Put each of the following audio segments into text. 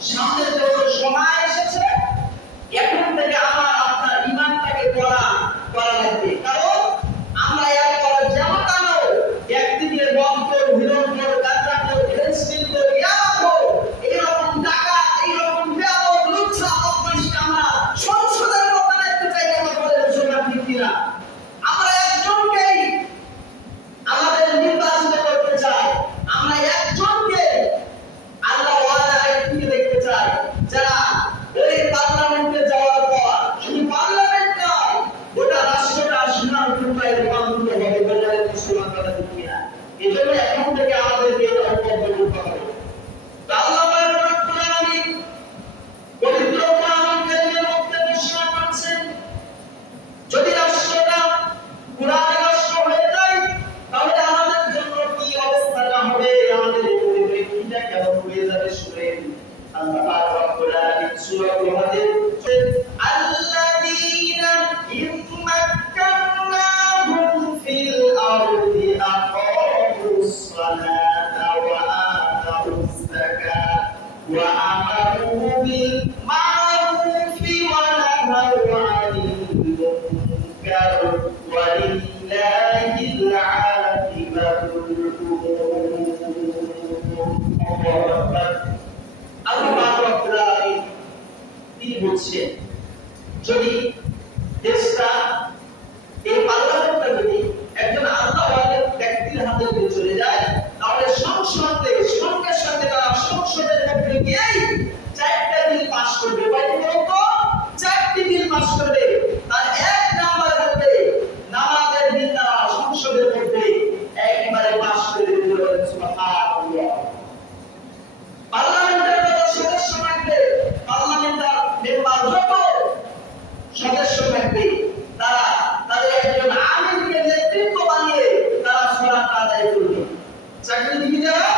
John. Uh, বলছে, যদি দেশটা এই পার্লামেন্টটা যদি একজন আল্লাহওয়ালের ব্যক্তির হাতে যদি চলে যায়, তাহলে সংসদে সঙ্গে সঙ্গে তারা সংসদের মধ্যে গিয়েই limpiará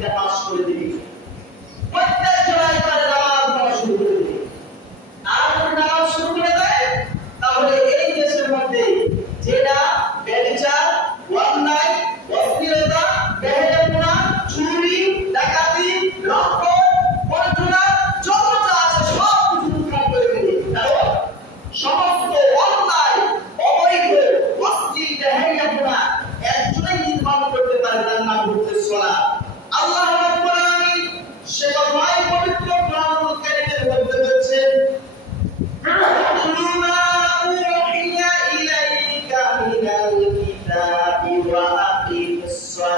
the house will be.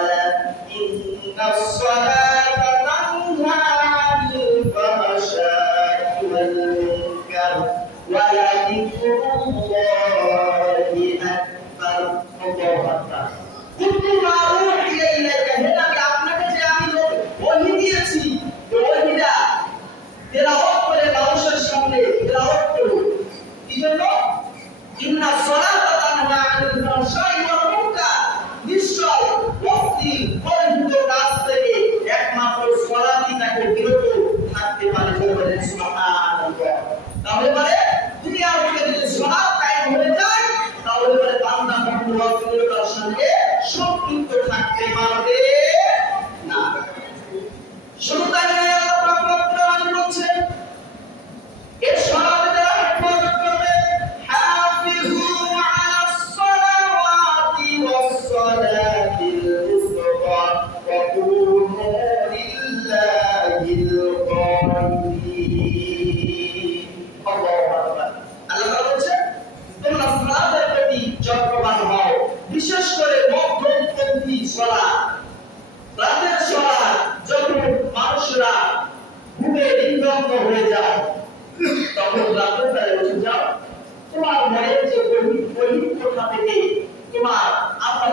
agora em nosso abraço. শাস্তি অনন্ত কাজ থেকে একমাত্র সলাপি যদি সলাপ কায়েম হয়ে যায়, তাহলে মানে তার সঙ্গে সম্পৃক্ত থাকতে পারবে। সলা রাতের সলা যখন মানুষরা ঘুমে নির্গন্ধ হয়ে যায়, তখন রাতের বেলায় উঠে যাও, তোমার ঘরে যে বহির বহির থেকে? তোমার আত্মা